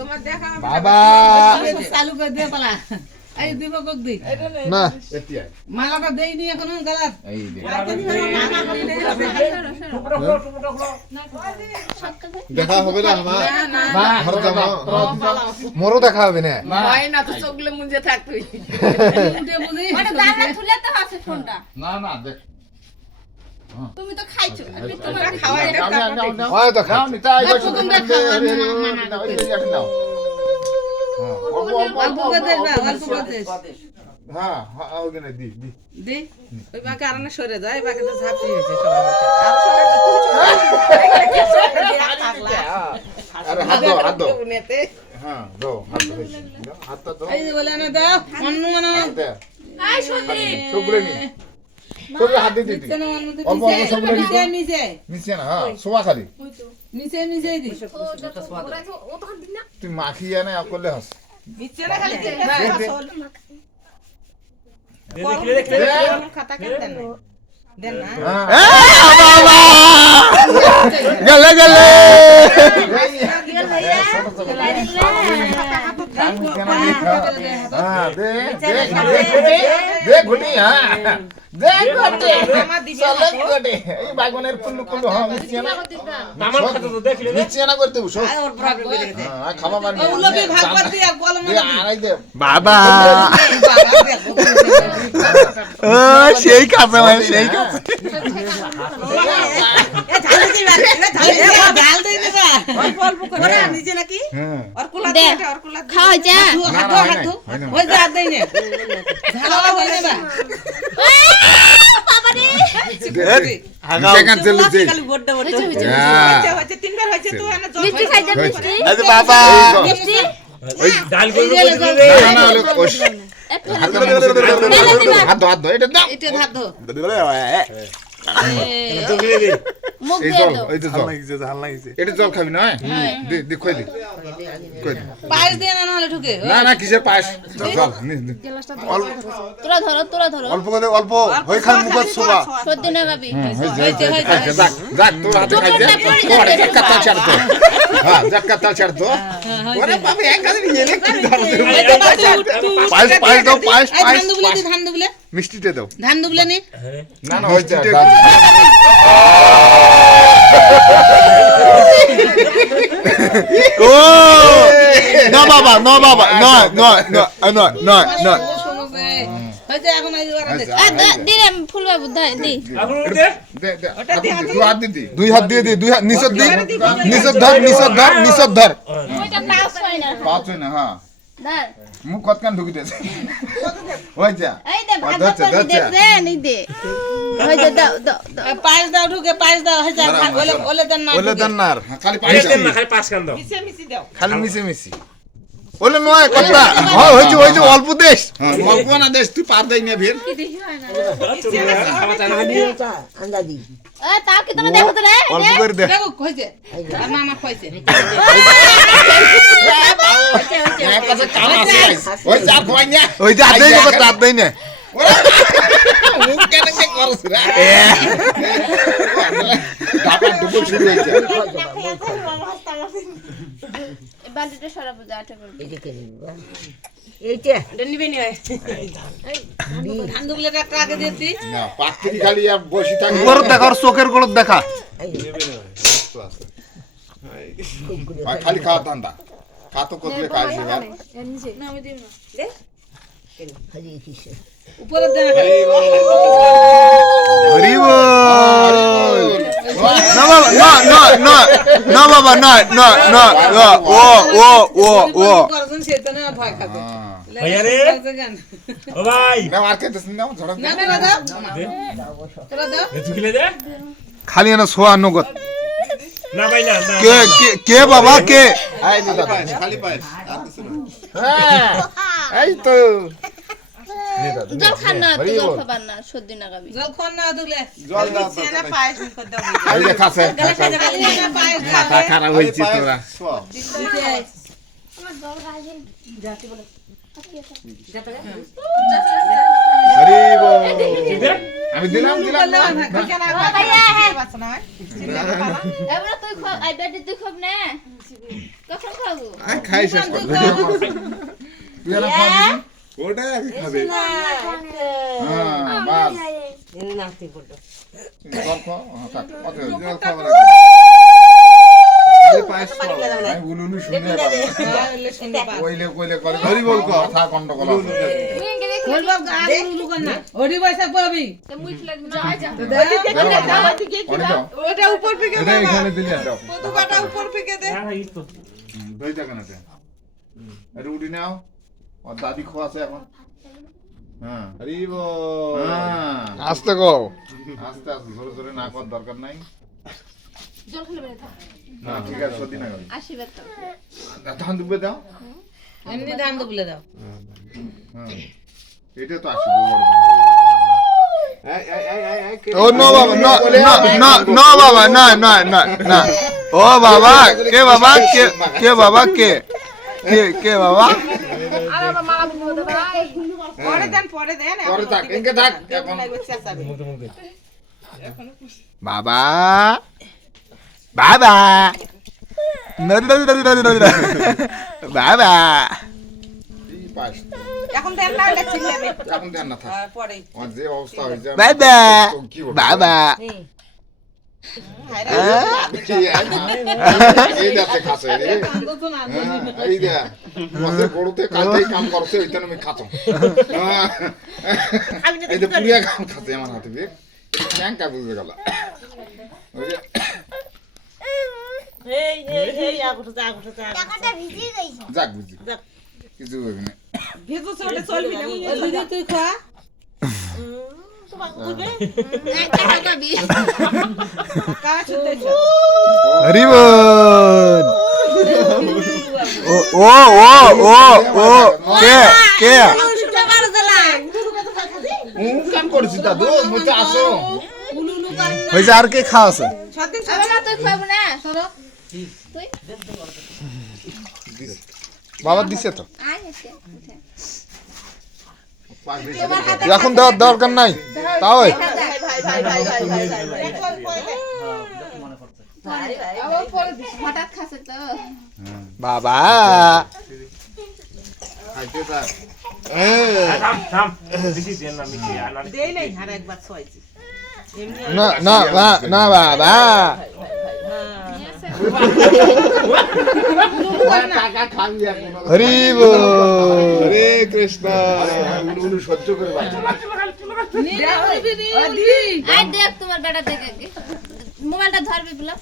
তোমার দেখা বাবা চালু করে দিয়ে পালা এই দিব কক দি না মালাটা দেইনি এখনো গলার এই দে দেখা হবে না আমার ঘর যাব মোরও দেখা হবে না হয় না তো চোখলে মুঞ্জে থাক তুই উঠে বুঝি মানে দানা খুলে তো আছে ফোনটা না না দেখ তুমি তো খাইছো একটু তোমরা তোমার খাওয়াই ওই তো খাও নি তাই অল্প করে দে না অল্প করে দে হ্যাঁ হ্যাঁ ওখানে দি দি দে ওই বাকে আর না সরে যায় বাকে তো ঝাঁপি হয়েছে সবাই বলছে আর সরে তো তুই আরে হাত দাও হাত দাও নেতে হ্যাঁ দাও হাত দাও হাতটা দাও এই যে বলে না দাও অন্য মানে দে আই সন্দীপ সবগুলো নি সবগুলো হাত দিয়ে দিতি কেন অন্য তো অল্প অল্প সবগুলো নি নিচে নিচে নিচে না হ্যাঁ শোয়া খালি নিচে নিচে দি ও তো দিন না তুই মাখিয়ে না করলে হাস নিচে না খালি খাতা কেন দেন না দেন না গেলে গেলে দে গুটি হ্যাঁ দে গুটি চলে গুটি এই বাগনের কুল্লু কুল্লু হ্যাঁ নিচে না আমার খাতা তো দেখলে নিচে না করতে বসো আর ওর ভাগ করে দে হ্যাঁ খাবা মারবি ওগুলো কি ভাগ করে দিয়া কলম দে আড়াই দে বাবা ও সেই কাছে ভাই সেই কাছে ঢাল দেই না অল্প অল্প করে নিচে নাকি হ্যাঁ আর কুলা দে। দে আর কুলা দে খাওয়া যা হাত ধো ওই যা দেই না ঝালা হই না বাবা রে সেখান চলে যে খালি বড় বড় হ্যাঁ হচ্ছে তিনবার হচ্ছে তো না জল মিষ্টি খাইছো মিষ্টি এই যে বাবা মিষ্টি ওই ডাল করবে না না হলো ওস হাত দাও হাত দাও এটা দাও এটা হাত ধো চকলে দে মুখ এই দিয়ে জল দাও এই তো ভাল জল লাগিছে ভাল লাগিছে এটা জল খাবি না দে দে কই দে কই দে পায়েস দিয়ে না নাহলে ঢুকে না না কিসের পায়েস জল নে নে তোরা ধরো অল্প করে অল্প হই খান মুখত সুবা সত্যি না ভাবি হইছে হইছে যাক যাক তোর হাতে খাই দে তোর জাক্কা তাল ছাড় তো হ্যাঁ জাক্কা তাল ছাড় তো ওরে বাবা এক কাছে নিয়ে নে কি ধরছে পায়েস পায়েস দাও পায়েস এই পায়েস ধান দুবলে মিষ্টিতে দাও ধান দুবলে নি না না হইছে ও না বাবা না বাবা না না না না না না হইছে এখন এই দি রে ফুল বাবু দি এখন দে দে দে দু হাত দি দি দুই হাত দিয়ে দি দুই হাত নিচত দি নিচত ধর নিচত ধর নিচত ধর ওইটা পাস হয় না পাঁচ না হ্যাঁ ধর মুখ কতখান ঢুকি দেছে ওই যা এই দে ভাত করে দে রে নি দে ওই দে দাও দাও পায়েস দাও ঢুকে পায়েস দাও হইছে ওলে ওলে দেন না ওলে দেন না আর খালি পায়েস দেন না খালি পাঁচ কান দাও মিশে মিশি দাও খালি মিশে মিশি ওলে নয় কথা হয় হইছে হইছে অল্প দেশ হ্যাঁ অল্প না দেশ তুই পার দেই না ফির এ তা কি তুমি দেখো তো রে অল্প করে দে দেখো কইছে আর মামা কইছে এক কাছে কাম আছে ওই যা কই না ওই যে আদেই না তার দেই না মুখ কেন কে করছ রে দাপা ডুবো শুরু হইছে বালতিটা সরাবো যা আটা করব এটা নিবে নি ধান দুবলে একটা আগে দিতি না পাত্রি খালি বসি থাকি উপর দেখা আর চোখের গোলত দেখা খালি খাওয়া ধান্দা খা তো করলে কাজ হবে উপরে দেন হরি বল না বাবা না না না না বাবা না না না ও ও ও ও করছেন সেটা না ভয় খাবে ভাইয়া রে ও ভাই না আর কে দছ না ঝড়ক না না দাও তোরা দাও দে চকলে দে খালি না সোয়া নগদ না ভাই না না কে কে কে বাবা কে আই নি দাদা খালি পায় আর কিছু না হ্যাঁ এই তো জল খান না তো জল খাবার না সর্দি না গাবি জল খান না দুলে জল দাও মিশে না পায়েস মুখ দাও এই যে খাছে পায়েস মাথা খারাপ হইছে তোরা দাও হরি বল। দে। আমি দিলাম এবার তুই খাও আই বেটি তুই খাব না কখন খাবো খাই শেষ কর তুই আর খাবি ওটা আগে খাবে হ্যাঁ বাস গল্প থাক কত জল খাবার খালি পায়েস খাও আমি উলুলু শুনে কইলে কইলে করে হরি বল কথা গন্ডগোল আছে বলবো গালু কর না ওরি পয়সা পাবি তো মুখ লাগবে না যা ওটা উপর ফেকে এটা এখানে দিলে দাও কতটা উপর ফেকে দে দুই টাকা না দে আরে উঠি নাও আর দাদি খোয়া আছে এখন হ্যাঁ হরি বল আস্তে কো আস্তে আস্তে জোরে জোরে না করার দরকার নাই জল খেলে বেরে না ঠিক আছে সত্যি না করি আশীর্বাদ তো ধান দুবে দাও এমনি ধান দুবলে দাও হ্যাঁ এটা তো আসবে বড় ও নো বাবা নো নো নো বাবা না না না না ও বাবা কে বাবা কে বাবা কে বাবা পরে দেন পরে থাক এনকে থাক এখন বাবা বাবা বাবা এই পাস এখন দেন না এটা ছিলবে এখন ধ্যান না থাক পরে আমার যে অবস্থা হয়েছে বাবা বাবা এই দেখতে খাসে রে এই দে মাসে গড়তে কালকেই কাম করছে ওইটা আমি খাতো এই যে পুরিয়া কাম খাতে আমার হাতে বে ক্যাঙ্কা বুঝে গেল এই আগুটা টাকাটা ভিজে গেছে যাক বুঝি কিছু হবে না ভেজো চলে চলবি না দিদি তুই খা টাকা বি কাজ হচ্ছে হরি বল ও কে কাম করছিস দাদু বুঝতে আসো হইছে আর কে খাওয়াছে সত্যি আরে না তুই খাবো না সরো তুই বাবা দিছে তো আয় এসে উঠে এখন দেওয়ার দরকার নাই তাও ভাই আবার পরে হঠাৎ খাসে তো বাবা খাইতে থাক থাম দিছি দেন না মিটি আর দেই নাই আর একবার ছয়ছি না না না না বাবা টাকা খাবি এখন হরি বল হরে কৃষ্ণ উলু সহ্য করে বাঁচো আয় দেখ তোমার বেটা দেখে মোবাইলটা ধরবি বলো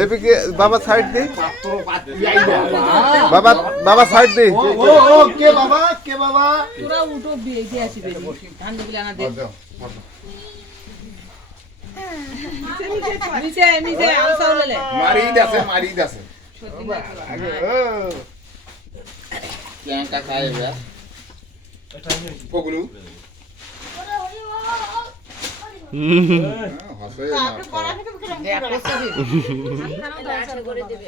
এদিকে বাবা সাইড দে পাত্র পাত্রী বাবা বাবা সাইড দে ও কে বাবা তোরা উঠো বিয়ে দিয়ে আসিবে ধান দুবলে আনা দে নিচে আলসা হলে মারি দাসে ক্যাঙ্কা খায় বে পগলু হাসে না করে দিবি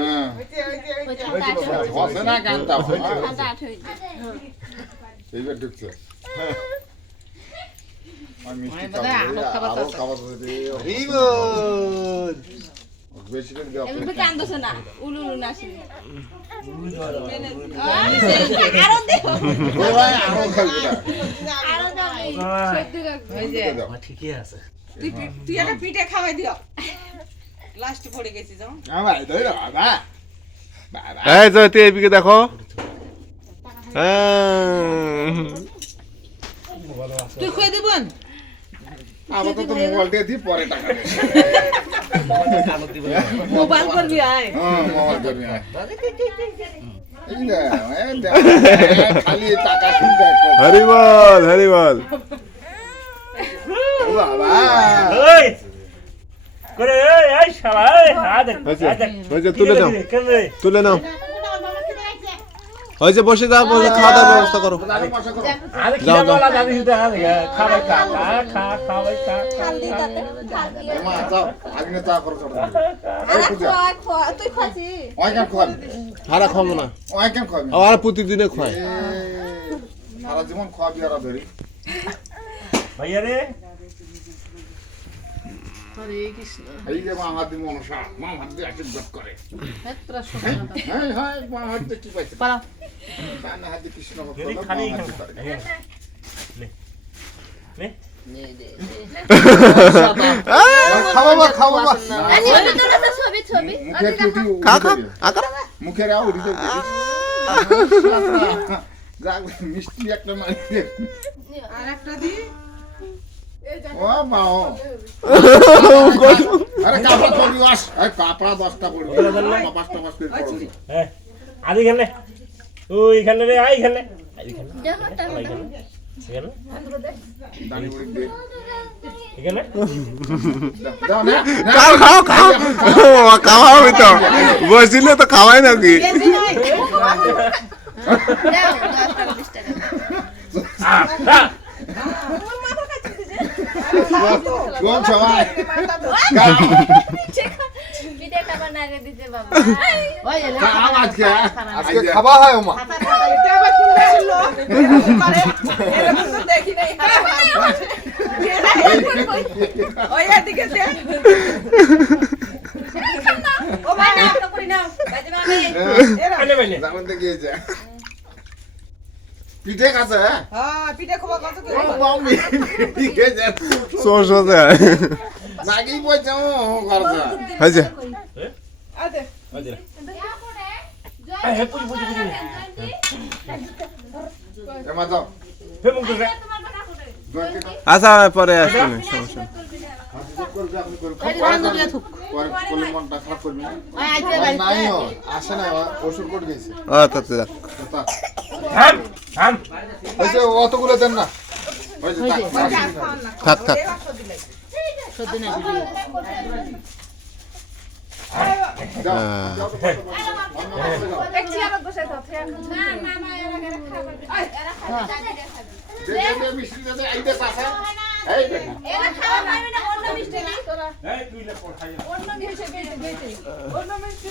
হ্যাঁ হাসে না কান্তা ঠান্ডা আঠ হইছে এইবার ঢুকছে আমি মিষ্টি খাবো আরো খাবার দিতে হরি বল বেশি করে দাও এমনি কান্দছ না উলু না আসিনি আরো দেও ভাই আরো খাবো আরো দাও সত্যি রাখবো ওই যে ঠিকই আছে তুই একটা পিঠে খাওয়াই দিও লাস্টে পড়ে গেছি যাও আমার দই বাবা এই যে তুই এদিকে দেখো তুই কই দিবন আপাতত মোবাইলটা দি পরে টাকা দে মোবাইল করবি আয় মোবাইল করবি খালি টাকা চিন্তা কর হরি বল বাবা ওই করে এই শালা এই হাত হয়েছে তুলে নাও তুলে নাও ওই যে বসে যাও, খাওয়া দাওয়ার ব্যবস্থা করো। দাদু বসা করো। আরে কি বলা দাদি শুধু খাওয়াই খাওয়াই মা যাও আগে চা করো চলো। তুই খাচ্ছি ওই কেন খাবি? হারা খাবো না, ওই কেন খাবি? আর প্রতিদিনে খাই। সারা জীবন খাওয়াবি আর ধরি। ভাইয়া রে হরে কৃষ্ণ এই যে মা হাত দিয়ে মনসা, মা হাত দিয়ে আশীর্বাদ করে। হেত্রা শোনা হ্যাঁ হ্যাঁ মা হাত দিয়ে কি পাইছে? পালা ডান হাত দিয়ে কৃষ্ণ ভক্ত যদি লোক, খালি বাম হাত দিয়ে করে। নে খাওয়া খাওয়া ছবি ছবি মুখের কি উঠি খা খা আকার মুখের আও উঠি তো যাক মিষ্টি একটা মারি দে। আর একটা দি ও মা ও আরে কাপড় পরবি ওয়াশ এই কাপড় 10টা পরবি 5টা মাস করে পরবি। হ্যাঁ আদি খেলে ওই খেলে রে আই খেলে এইখানে এখানে দানি উড়ি দে এখানে দাও না খাও খাও খাও খাওয়া হবে তো, বসিলে তো খাওয়াই নাকি। দাও 10 টাকা 20 টাকা কোন সবাই পিঠে খাবার না রে দিতে বাবা ওই এলে খাও আজকে আজকে খাওয়া হয় ওমা। এটা আবার কি ছিল এরকম করে এরকম তো দেখি নাই ওই এদিকে দে ও মা না করি না বাজে মামি এনে বাইনে জামান থেকে গিয়েছে পিঠে খাচ্ছে হ্যাঁ পিঠে খাওয়া কত কি ও মামি পিঠে যা সোস হতে নাকি পয়সা ও করছে হয়েছে। আদে আদি এই হে পুজি পুজি পুজি এমা যাও হে মুখ দে আচ্ছা পরে আসবেন, সমস্যা নেই। করলে মনটা খারাপ করবি না ওই আইতে বাড়িতে আসে না, ওষুধ কোট গেছে। তাতে যাক, থাম থাম অতগুলো দেন না, থাক থাক। সত্যি না ভিডিও একটি আবার বসে থাক না না না এরা খাবার মিষ্টি দে এই দে চাচা এই দে এরা খাওয়া পাবে না অন্য মিষ্টি না এই তুই লে পড় খাই অন্য মিষ্টি বেশি অন্য মিষ্টি